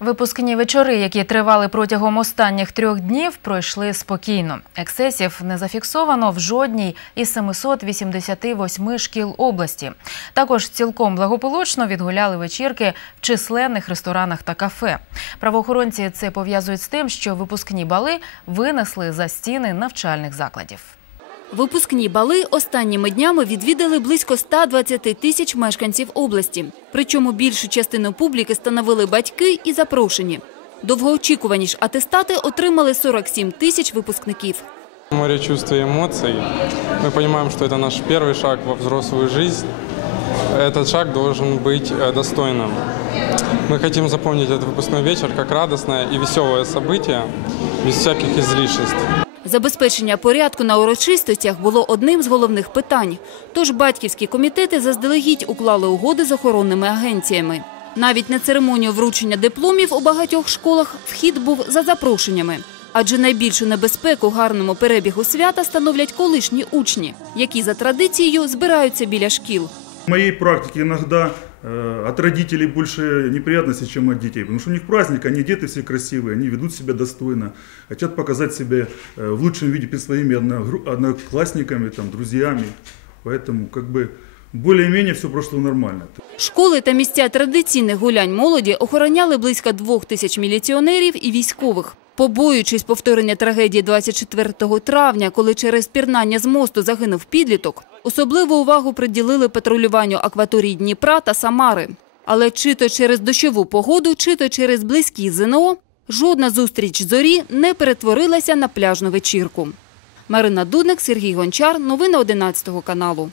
Випускні вечори, які тривали протягом останніх трьох днів, пройшли спокійно. Ексесів не зафіксовано в жодній із 788 шкіл області. Також цілком благополучно відгуляли вечірки в численних ресторанах та кафе. Правоохоронці це пов'язують з тим, що випускні бали винесли за стіни навчальних закладів. Випускні бали останніми днями відвідали близько 120 тисяч мешканців області. Причому більшу частину публіки становили батьки і запрошені. Довгоочікувані ж атестати отримали 47 тисяч випускників. Море чувств и эмоций. Мы понимаем, что это наш первый шаг во взрослую жизнь. Этот шаг должен быть э, достойным. Мы хотим запомнить этот выпускной вечер как радостное и веселое событие, без всяких излишеств. Забезпечення порядку на урочистостях було одним з головних питань. Тож батьківські комітети заздалегідь уклали угоди з охоронними агенціями. Навіть на церемонію вручення дипломів у багатьох школах вхід був за запрошеннями. Адже найбільшу небезпеку гарному перебігу свята становлять колишні учні, які за традицією збираються біля шкіл. В моей практике иногда э, от родителей больше неприятностей, чем от детей. Потому что у них праздник, они дети все красивые, они ведут себя достойно, хотят показать себя э, в лучшем виде перед своими одногру- одноклассниками, там, друзьями. Поэтому как бы более-менее все прошло нормально. Школи та місця традиційних гулянь молоді охороняли близько двох тисяч міліціонерів і військових. Побоюючись повторення трагедії 24 травня, коли через пірнання з мосту загинув підліток, особливу увагу приділили патрулюванню акваторій Дніпра та Самари. Але чи то через дощову погоду, чи то через близькі ЗНО, жодна зустріч зорі не перетворилася на пляжну вечірку. Марина Дудник, Сергій Гончар. Новини 11 каналу.